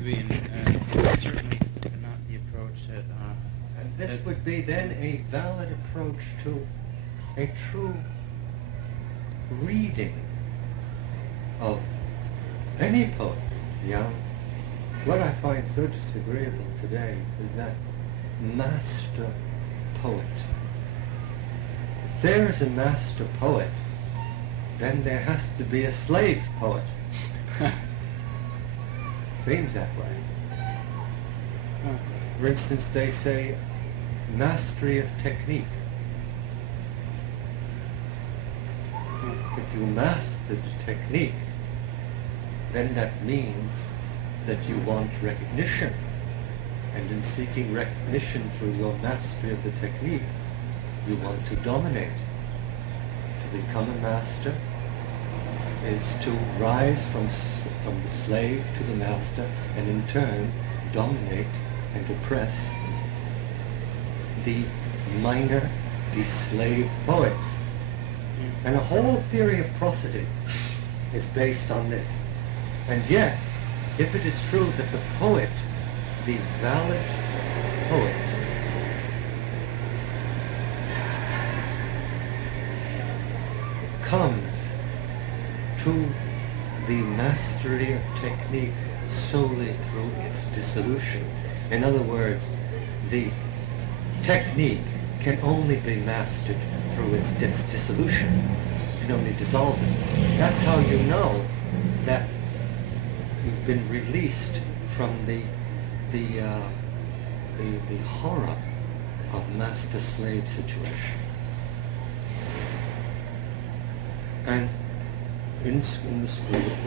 be, and certainly not the approach that... and this would be then a valid approach to a true reading of any poet. Yeah. What I find so disagreeable today is that master poet. If there is a master poet, then there has to be a slave poet. Seems that way. For instance, they say mastery of technique. If you master the technique, then that means that you want recognition. And in seeking recognition through your mastery of the technique, you want to dominate. To become a master is to rise from the slave to the master, and in turn dominate and oppress the minor, the slave poets. And a whole theory of prosody is based on this. And yet, if it is true that the poet, the valid poet, comes to the mastery of technique solely through its dissolution. In other words, the technique can only be mastered through its dissolution. You can only dissolve it. That's how you know that you've been released from the horror of master-slave situation. And in the schools,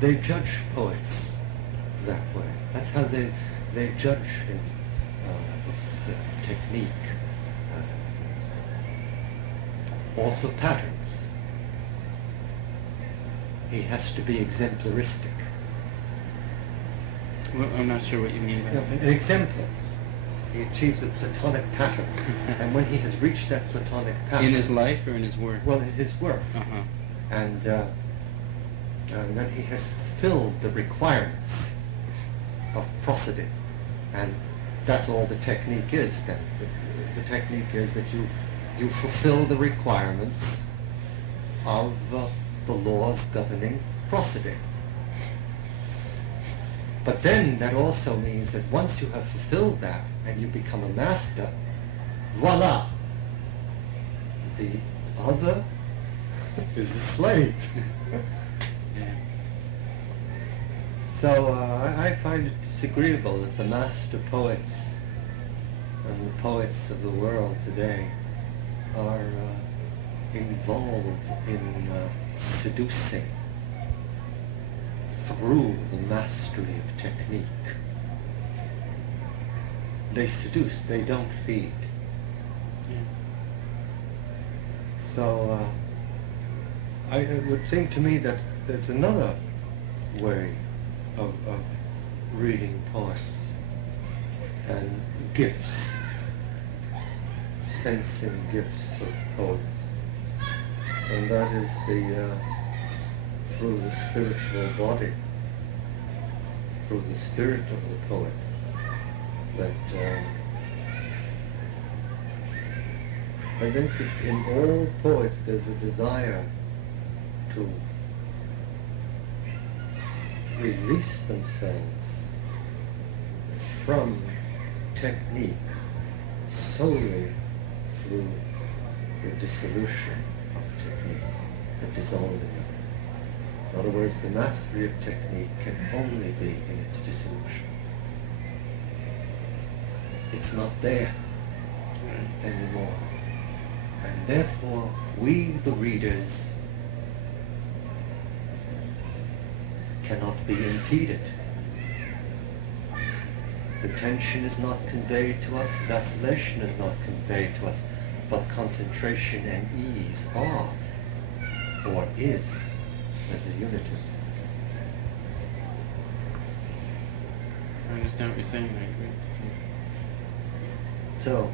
they judge poets that way. That's how they judge this technique. Also patterns. He has to be exemplaristic. Well, I'm not sure what you mean by that. An exemplar. He achieves a platonic pattern. And when he has reached that platonic pattern... In his life or in his work? Well, in his work. Uh-huh. And then he has fulfilled the requirements of prosody. And that's all the technique is then. The technique is that you fulfill the requirements of the laws governing prosody. But then that also means that once you have fulfilled that and you become a master, voila! The other is the slave. So I find it disagreeable that the master poets and the poets of the world today are involved in seducing through the mastery of technique. They seduce, they don't feed. Yeah. So it would seem to me that there's another way of reading poems and gifts, sensing gifts of poets, and that is through the spiritual body, through the spirit of the poet, that I think that in all poets there's a desire to release themselves from technique solely through the dissolution of technique, the dissolving of it. In other words, the mastery of technique can only be in its dissolution. It's not there anymore. And therefore, we, the readers, cannot be impeded. The tension is not conveyed to us, vacillation is not conveyed to us, but concentration and ease are, or is, as a unity. I understand what you're saying, I agree. So,